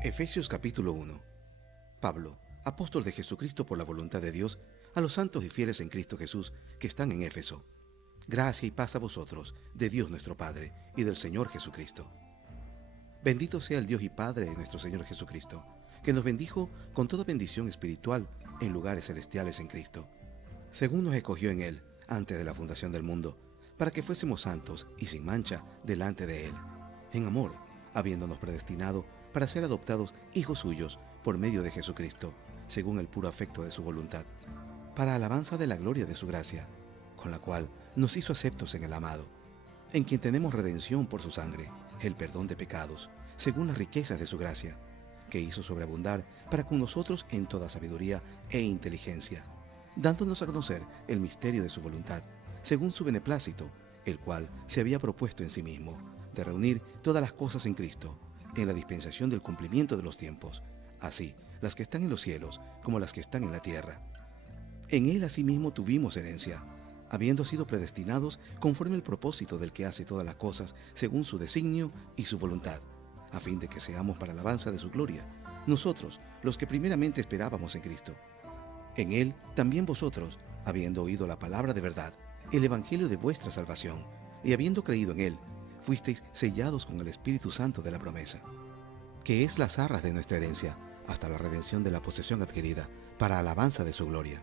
Efesios capítulo 1. Pablo, apóstol de Jesucristo por la voluntad de Dios, a los santos y fieles en Cristo Jesús que están en Éfeso. Gracia y paz a vosotros, de Dios nuestro Padre y del Señor Jesucristo. Bendito sea el Dios y Padre de nuestro Señor Jesucristo, que nos bendijo con toda bendición espiritual en lugares celestiales en Cristo, según nos escogió en Él antes de la fundación del mundo, para que fuésemos santos y sin mancha delante de Él, en amor, habiéndonos predestinado para ser adoptados hijos suyos por medio de Jesucristo, según el puro afecto de su voluntad, para alabanza de la gloria de su gracia, con la cual nos hizo aceptos en el amado, en quien tenemos redención por su sangre, el perdón de pecados, según las riquezas de su gracia, que hizo sobreabundar para con nosotros en toda sabiduría e inteligencia, dándonos a conocer el misterio de su voluntad, según su beneplácito, el cual se había propuesto en sí mismo, de reunir todas las cosas en Cristo, en la dispensación del cumplimiento de los tiempos, así las que están en los cielos como las que están en la tierra. En Él asimismo tuvimos herencia, habiendo sido predestinados conforme al propósito del que hace todas las cosas según su designio y su voluntad, a fin de que seamos para alabanza de su gloria, nosotros, los que primeramente esperábamos en Cristo. En Él también vosotros, habiendo oído la palabra de verdad, el evangelio de vuestra salvación, y habiendo creído en Él, fuisteis sellados con el Espíritu Santo de la promesa, que es las arras de nuestra herencia, hasta la redención de la posesión adquirida, para alabanza de su gloria.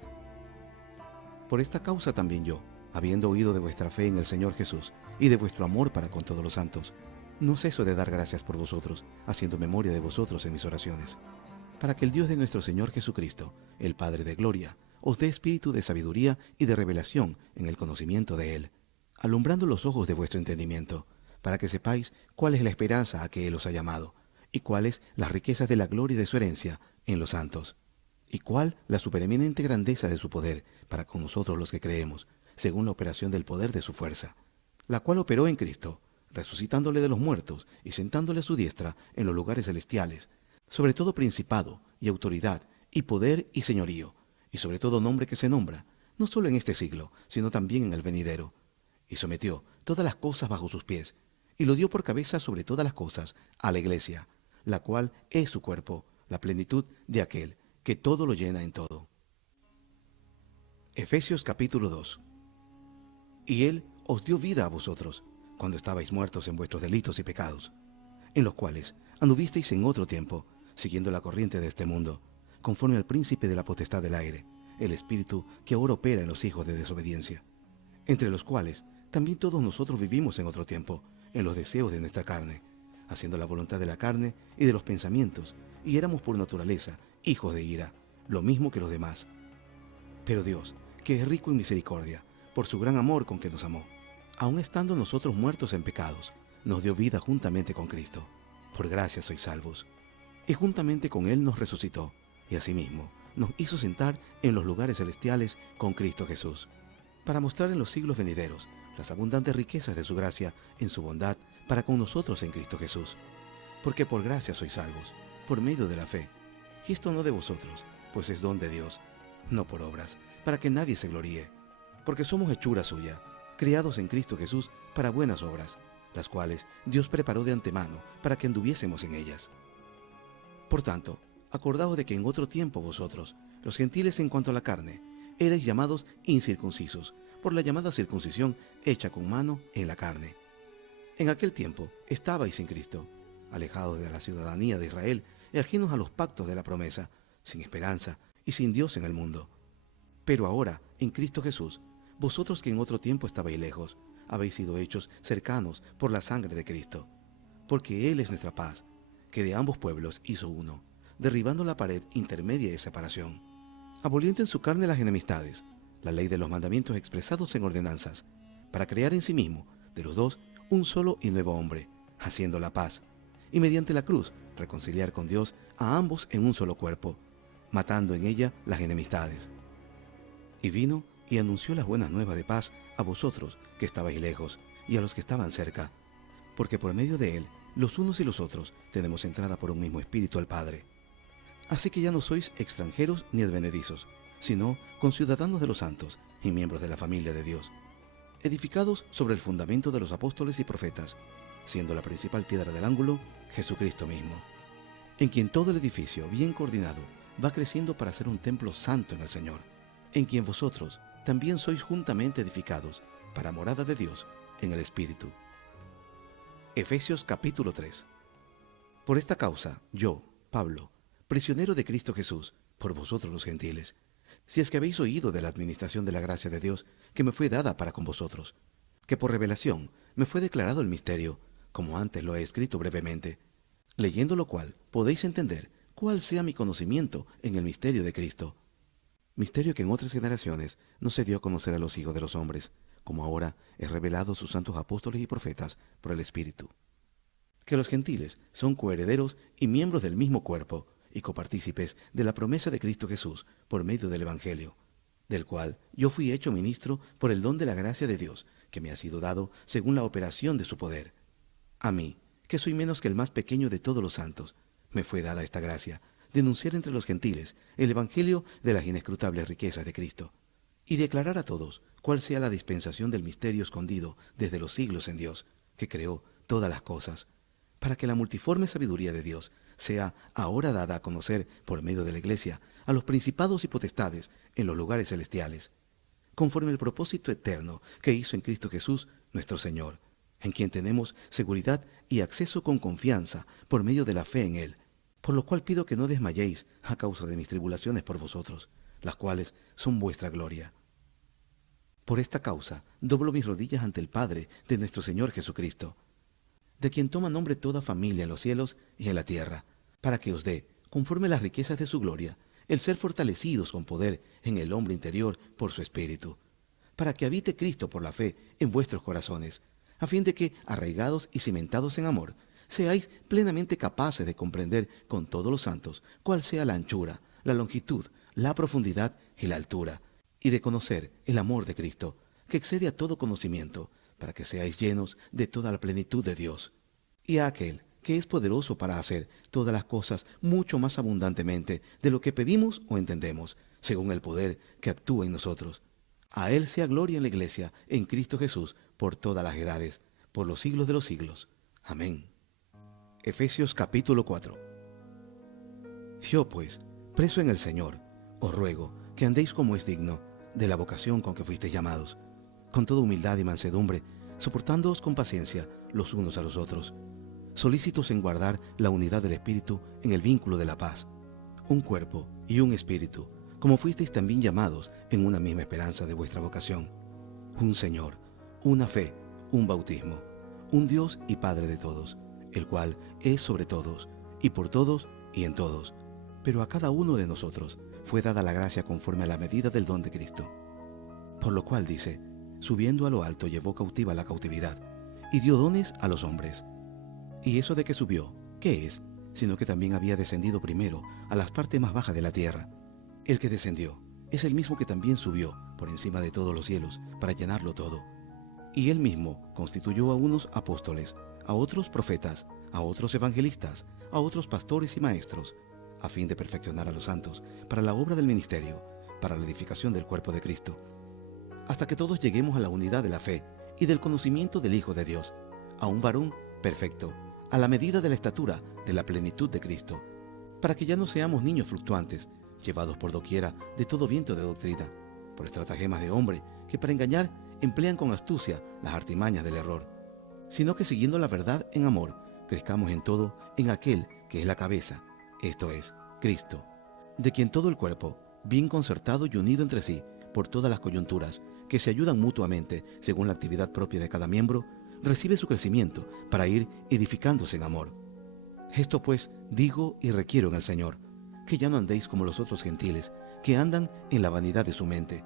Por esta causa también yo, habiendo oído de vuestra fe en el Señor Jesús, y de vuestro amor para con todos los santos, no ceso de dar gracias por vosotros, haciendo memoria de vosotros en mis oraciones, para que el Dios de nuestro Señor Jesucristo, el Padre de gloria, os dé espíritu de sabiduría y de revelación en el conocimiento de Él, alumbrando los ojos de vuestro entendimiento, para que sepáis cuál es la esperanza a que Él os ha llamado, y cuáles las riquezas de la gloria de su herencia en los santos, y cuál la supereminente grandeza de su poder para con nosotros los que creemos, según la operación del poder de su fuerza, la cual operó en Cristo, resucitándole de los muertos y sentándole a su diestra en los lugares celestiales, sobre todo principado y autoridad y poder y señorío, y sobre todo nombre que se nombra, no solo en este siglo, sino también en el venidero, y sometió todas las cosas bajo sus pies, y lo dio por cabeza sobre todas las cosas a la iglesia, la cual es su cuerpo, la plenitud de aquel que todo lo llena en todo. Efesios capítulo 2. Y Él os dio vida a vosotros, cuando estabais muertos en vuestros delitos y pecados, en los cuales anduvisteis en otro tiempo, siguiendo la corriente de este mundo, conforme al príncipe de la potestad del aire, el espíritu que ahora opera en los hijos de desobediencia, entre los cuales también todos nosotros vivimos en otro tiempo, en los deseos de nuestra carne, haciendo la voluntad de la carne y de los pensamientos, y éramos por naturaleza hijos de ira, lo mismo que los demás. Pero Dios, que es rico en misericordia, por su gran amor con que nos amó, aun estando nosotros muertos en pecados, nos dio vida juntamente con Cristo. Por gracia sois salvos. Y juntamente con Él nos resucitó, y asimismo nos hizo sentar en los lugares celestiales con Cristo Jesús, para mostrar en los siglos venideros las abundantes riquezas de su gracia en su bondad para con nosotros en Cristo Jesús. Porque por gracia sois salvos, por medio de la fe. Y esto no de vosotros, pues es don de Dios, no por obras, para que nadie se gloríe. Porque somos hechura suya, creados en Cristo Jesús para buenas obras, las cuales Dios preparó de antemano para que anduviésemos en ellas. Por tanto, acordaos de que en otro tiempo vosotros, los gentiles en cuanto a la carne, erais llamados incircuncisos, por la llamada circuncisión hecha con mano en la carne. En aquel tiempo estabais en Cristo, alejados de la ciudadanía de Israel y ajenos a los pactos de la promesa, sin esperanza y sin Dios en el mundo. Pero ahora, en Cristo Jesús, vosotros que en otro tiempo estabais lejos, habéis sido hechos cercanos por la sangre de Cristo, porque Él es nuestra paz, que de ambos pueblos hizo uno, derribando la pared intermedia de separación, aboliendo en su carne las enemistades, la ley de los mandamientos expresados en ordenanzas, para crear en sí mismo, de los dos, un solo y nuevo hombre, haciendo la paz, y mediante la cruz reconciliar con Dios a ambos en un solo cuerpo, matando en ella las enemistades. Y vino y anunció las buenas nuevas de paz a vosotros que estabais lejos y a los que estaban cerca, porque por medio de Él, los unos y los otros tenemos entrada por un mismo espíritu al Padre. Así que ya no sois extranjeros ni advenedizos, sino conciudadanos de los santos y miembros de la familia de Dios, edificados sobre el fundamento de los apóstoles y profetas, siendo la principal piedra del ángulo Jesucristo mismo. en quien todo el edificio, bien coordinado, va creciendo para ser un templo santo en el Señor, en quien vosotros también sois juntamente edificados para morada de Dios en el Espíritu. Efesios capítulo 3. Por esta causa, yo, Pablo, prisionero de Cristo Jesús, por vosotros los gentiles, si es que habéis oído de la administración de la gracia de Dios que me fue dada para con vosotros, que por revelación me fue declarado el misterio, como antes lo he escrito brevemente, leyendo lo cual podéis entender cuál sea mi conocimiento en el misterio de Cristo. Misterio que en otras generaciones no se dio a conocer a los hijos de los hombres, como ahora es revelado a sus santos apóstoles y profetas por el Espíritu. Que los gentiles son coherederos y miembros del mismo cuerpo, y copartícipes de la promesa de Cristo Jesús por medio del Evangelio, del cual yo fui hecho ministro por el don de la gracia de Dios, que me ha sido dado según la operación de su poder. A mí, que soy menos que el más pequeño de todos los santos, me fue dada esta gracia, denunciar entre los gentiles el Evangelio de las inescrutables riquezas de Cristo, y declarar a todos cuál sea la dispensación del misterio escondido desde los siglos en Dios, que creó todas las cosas, para que la multiforme sabiduría de Dios sea ahora dada a conocer por medio de la Iglesia a los principados y potestades en los lugares celestiales, conforme el propósito eterno que hizo en Cristo Jesús nuestro Señor, en quien tenemos seguridad y acceso con confianza por medio de la fe en Él, por lo cual pido que no desmayéis a causa de mis tribulaciones por vosotros, las cuales son vuestra gloria. Por esta causa doblo mis rodillas ante el Padre de nuestro Señor Jesucristo, de quien toma nombre toda familia en los cielos y en la tierra, para que os dé, conforme a las riquezas de su gloria, el ser fortalecidos con poder en el hombre interior por su Espíritu, para que habite Cristo por la fe en vuestros corazones, a fin de que, arraigados y cimentados en amor, seáis plenamente capaces de comprender con todos los santos cuál sea la anchura, la longitud, la profundidad y la altura, y de conocer el amor de Cristo, que excede a todo conocimiento, para que seáis llenos de toda la plenitud de Dios. Y a aquel que es poderoso para hacer todas las cosas mucho más abundantemente de lo que pedimos o entendemos, según el poder que actúa en nosotros. A Él sea gloria en la Iglesia, en Cristo Jesús, por todas las edades, por los siglos de los siglos. Amén. Efesios capítulo 4. Yo pues, preso en el Señor, os ruego que andéis como es digno de la vocación con que fuisteis llamados, con toda humildad y mansedumbre, soportándoos con paciencia los unos a los otros, solícitos en guardar la unidad del Espíritu en el vínculo de la paz, un cuerpo y un espíritu, como fuisteis también llamados en una misma esperanza de vuestra vocación, un Señor, una fe, un bautismo, un Dios y Padre de todos, el cual es sobre todos, y por todos y en todos. Pero a cada uno de nosotros fue dada la gracia conforme a la medida del don de Cristo. Por lo cual dice, subiendo a lo alto llevó cautiva la cautividad, y dio dones a los hombres. Y eso de que subió, ¿qué es? Sino que también había descendido primero a las partes más bajas de la tierra. El que descendió es el mismo que también subió por encima de todos los cielos para llenarlo todo. Y él mismo constituyó a unos apóstoles, a otros profetas, a otros evangelistas, a otros pastores y maestros, a fin de perfeccionar a los santos para la obra del ministerio, para la edificación del cuerpo de Cristo, hasta que todos lleguemos a la unidad de la fe y del conocimiento del Hijo de Dios, a un varón perfecto, a la medida de la estatura de la plenitud de Cristo, para que ya no seamos niños fluctuantes, llevados por doquiera de todo viento de doctrina, por estratagemas de hombre que para engañar emplean con astucia las artimañas del error, sino que siguiendo la verdad en amor, crezcamos en todo en aquel que es la cabeza, esto es, Cristo, de quien todo el cuerpo, bien concertado y unido entre sí por todas las coyunturas, que se ayudan mutuamente según la actividad propia de cada miembro, recibe su crecimiento para ir edificándose en amor. Esto pues digo y requiero en el Señor, que ya no andéis como los otros gentiles, que andan en la vanidad de su mente,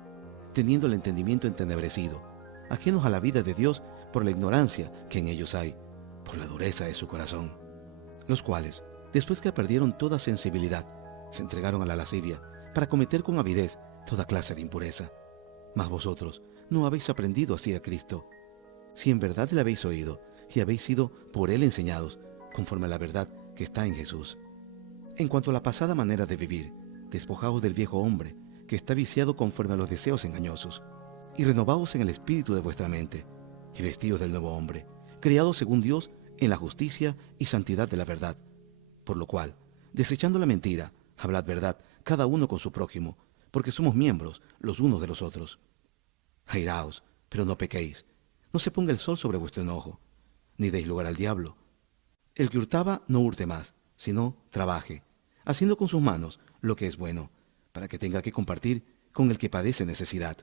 teniendo el entendimiento entenebrecido, ajenos a la vida de Dios por la ignorancia que en ellos hay, por la dureza de su corazón, los cuales, después que perdieron toda sensibilidad, se entregaron a la lascivia para cometer con avidez toda clase de impureza. Mas vosotros no habéis aprendido así a Cristo, si en verdad le habéis oído y habéis sido por él enseñados, conforme a la verdad que está en Jesús. En cuanto a la pasada manera de vivir, despojaos del viejo hombre, que está viciado conforme a los deseos engañosos, y renovaos en el espíritu de vuestra mente, y vestidos del nuevo hombre, creado según Dios en la justicia y santidad de la verdad, por lo cual Desechando la mentira, hablad verdad, cada uno con su prójimo, porque somos miembros los unos de los otros. Airaos, pero no pequéis. No se ponga el sol sobre vuestro enojo, ni deis lugar al diablo. El que hurtaba no hurte más, sino trabaje, haciendo con sus manos lo que es bueno, para que tenga que compartir con el que padece necesidad.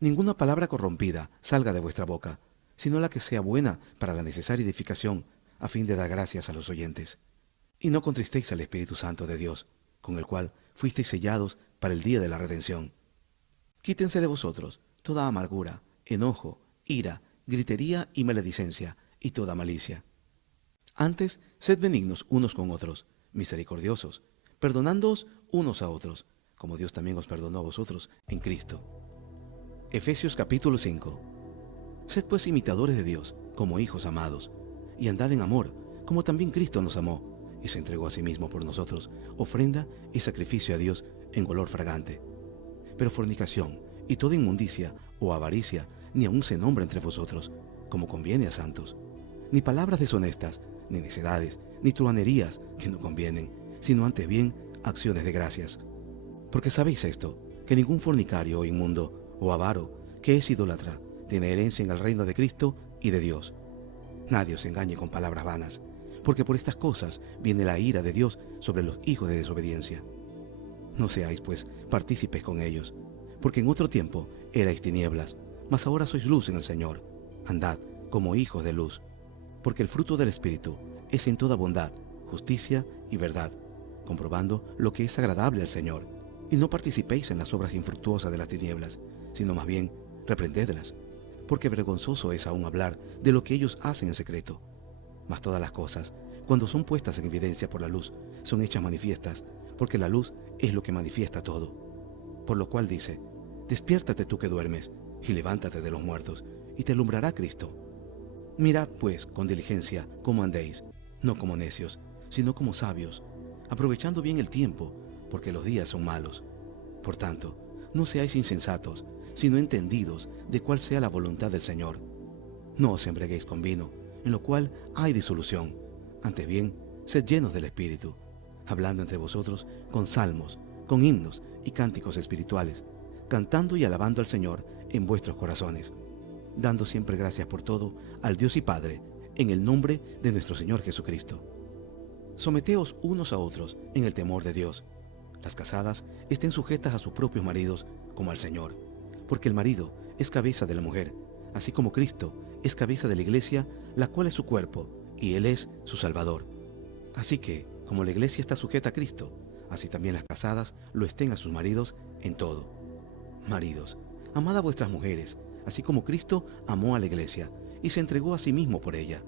Ninguna palabra corrompida salga de vuestra boca, sino la que sea buena para la necesaria edificación, a fin de dar gracias a los oyentes. Y no contristéis al Espíritu Santo de Dios, con el cual fuisteis sellados para el día de la redención. Quítense de vosotros toda amargura, enojo, ira, gritería y maledicencia, y toda malicia. Antes, sed benignos unos con otros, misericordiosos, perdonándoos unos a otros, como Dios también os perdonó a vosotros en Cristo. Efesios capítulo 5. Sed pues imitadores de Dios, como hijos amados, y andad en amor, como también Cristo nos amó, y se entregó a sí mismo por nosotros, ofrenda y sacrificio a Dios en olor fragante. Pero fornicación y toda inmundicia o avaricia ni aun se nombra entre vosotros, como conviene a santos. Ni palabras deshonestas, ni necedades, ni truhanerías que no convienen, sino antes bien acciones de gracias. Porque sabéis esto, que ningún fornicario o inmundo o avaro, que es idólatra, tiene herencia en el reino de Cristo y de Dios. Nadie os engañe con palabras vanas, porque por estas cosas viene la ira de Dios sobre los hijos de desobediencia. No seáis, pues, partícipes con ellos, porque en otro tiempo erais tinieblas, mas ahora sois luz en el Señor. Andad como hijos de luz, porque el fruto del Espíritu es en toda bondad, justicia y verdad, comprobando lo que es agradable al Señor. Y no participéis en las obras infructuosas de las tinieblas, sino más bien reprendedlas, porque vergonzoso es aún hablar de lo que ellos hacen en secreto. Mas todas las cosas, cuando son puestas en evidencia por la luz, son hechas manifiestas, porque la luz es lo que manifiesta todo. Por lo cual dice: despiértate tú que duermes, y levántate de los muertos, y te alumbrará Cristo. Mirad pues con diligencia cómo andéis, no como necios, sino como sabios, aprovechando bien el tiempo, porque los días son malos. Por tanto, no seáis insensatos, sino entendidos de cuál sea la voluntad del Señor. No os embriaguéis con vino, en lo cual hay disolución. Antes bien, sed llenos del Espíritu, hablando entre vosotros con salmos, con himnos y cánticos espirituales, cantando y alabando al Señor en vuestros corazones, dando siempre gracias por todo al Dios y Padre, en el nombre de nuestro Señor Jesucristo. Someteos unos a otros en el temor de Dios. Las casadas estén sujetas a sus propios maridos como al Señor, porque el marido es cabeza de la mujer, así como Cristo es cabeza de la iglesia, la cual es su cuerpo, y Él es su Salvador. Así que, como la iglesia está sujeta a Cristo, así también las casadas lo estén a sus maridos en todo. Maridos, amad a vuestras mujeres, así como Cristo amó a la iglesia y se entregó a sí mismo por ella,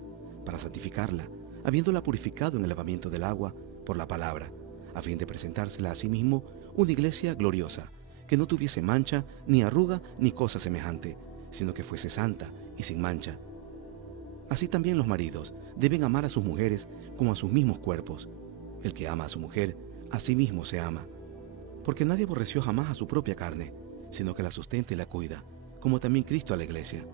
para santificarla, habiéndola purificado en el lavamiento del agua por la palabra, a fin de presentársela a sí mismo una iglesia gloriosa, que no tuviese mancha, ni arruga, ni cosa semejante, sino que fuese santa y sin mancha. Así también los maridos deben amar a sus mujeres como a sus mismos cuerpos. El que ama a su mujer, a sí mismo se ama. Porque nadie aborreció jamás a su propia carne, sino que la sustenta y la cuida, como también Cristo a la iglesia.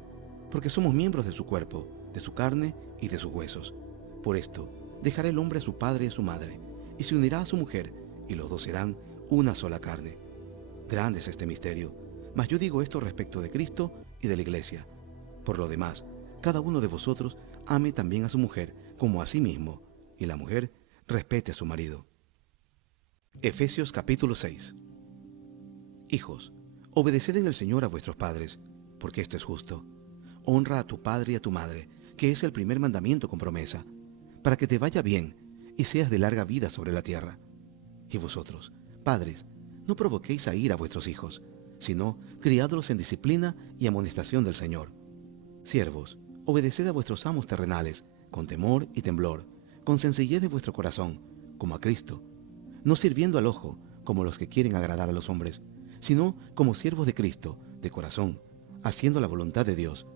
Porque somos miembros de su cuerpo, de su carne y de sus huesos. Por esto, dejará el hombre a su padre y a su madre, y se unirá a su mujer, y los dos serán una sola carne. Grande es este misterio, mas yo digo esto respecto de Cristo y de la iglesia. Por lo demás, cada uno de vosotros ame también a su mujer como a sí mismo, y la mujer respete a su marido. Efesios capítulo 6. Hijos, obedeced en el Señor a vuestros padres, porque esto es justo. Honra a tu padre y a tu madre, que es el primer mandamiento con promesa, para que te vaya bien y seas de larga vida sobre la tierra. Y vosotros, padres, no provoquéis a ira a vuestros hijos, sino criádlos en disciplina y amonestación del Señor. Siervos, obedeced a vuestros amos terrenales, con temor y temblor, con sencillez de vuestro corazón, como a Cristo, no sirviendo al ojo, como los que quieren agradar a los hombres, sino como siervos de Cristo, de corazón, haciendo la voluntad de Dios,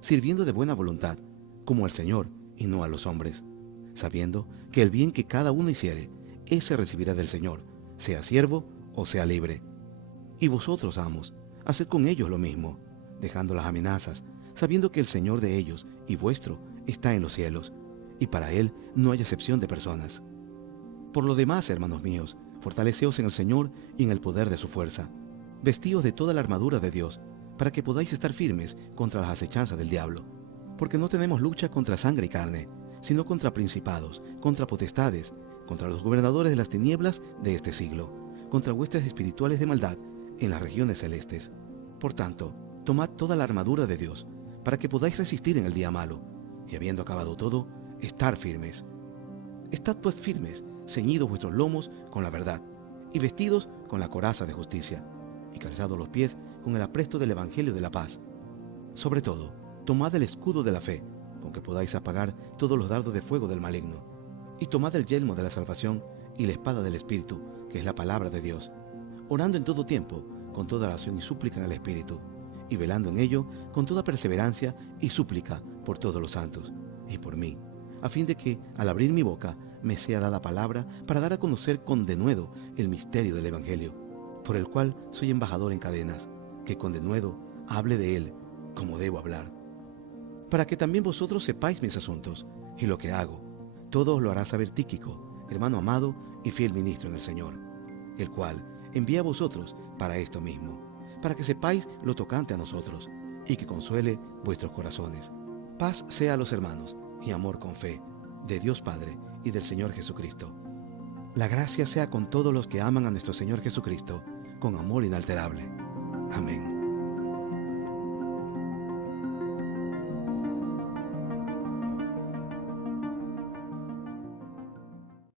sirviendo de buena voluntad, como al Señor y no a los hombres, sabiendo que el bien que cada uno hiciere, ese recibirá del Señor, sea siervo o sea libre. Y vosotros, amos, haced con ellos lo mismo, dejando las amenazas, sabiendo que el Señor de ellos y vuestro está en los cielos, y para Él no hay acepción de personas. Por lo demás, hermanos míos, fortaleceos en el Señor y en el poder de su fuerza. Vestíos de toda la armadura de Dios, para que podáis estar firmes contra las acechanzas del diablo. Porque no tenemos lucha contra sangre y carne, sino contra principados, contra potestades, contra los gobernadores de las tinieblas de este siglo, contra huestes espirituales de maldad en las regiones celestes. Por tanto, tomad toda la armadura de Dios, para que podáis resistir en el día malo, y habiendo acabado todo, estar firmes. Estad pues firmes, ceñidos vuestros lomos con la verdad, y vestidos con la coraza de justicia, y calzados los pies con el apresto del Evangelio de la paz. Sobre todo, tomad el escudo de la fe, con que podáis apagar todos los dardos de fuego del maligno, y tomad el yelmo de la salvación y la espada del Espíritu, que es la palabra de Dios, orando en todo tiempo, con toda oración y súplica en el Espíritu, y velando en ello con toda perseverancia y súplica por todos los santos, y por mí, a fin de que, al abrir mi boca, me sea dada palabra para dar a conocer con denuedo el misterio del Evangelio, por el cual soy embajador en cadenas, que con denuedo hable de él como debo hablar. Para que también vosotros sepáis mis asuntos y lo que hago, todo os lo hará saber Tíquico, hermano amado y fiel ministro en el Señor, el cual envía a vosotros para esto mismo, para que sepáis lo tocante a nosotros y que consuele vuestros corazones. Paz sea a los hermanos y amor con fe, de Dios Padre y del Señor Jesucristo. La gracia sea con todos los que aman a nuestro Señor Jesucristo, con amor inalterable. Amén.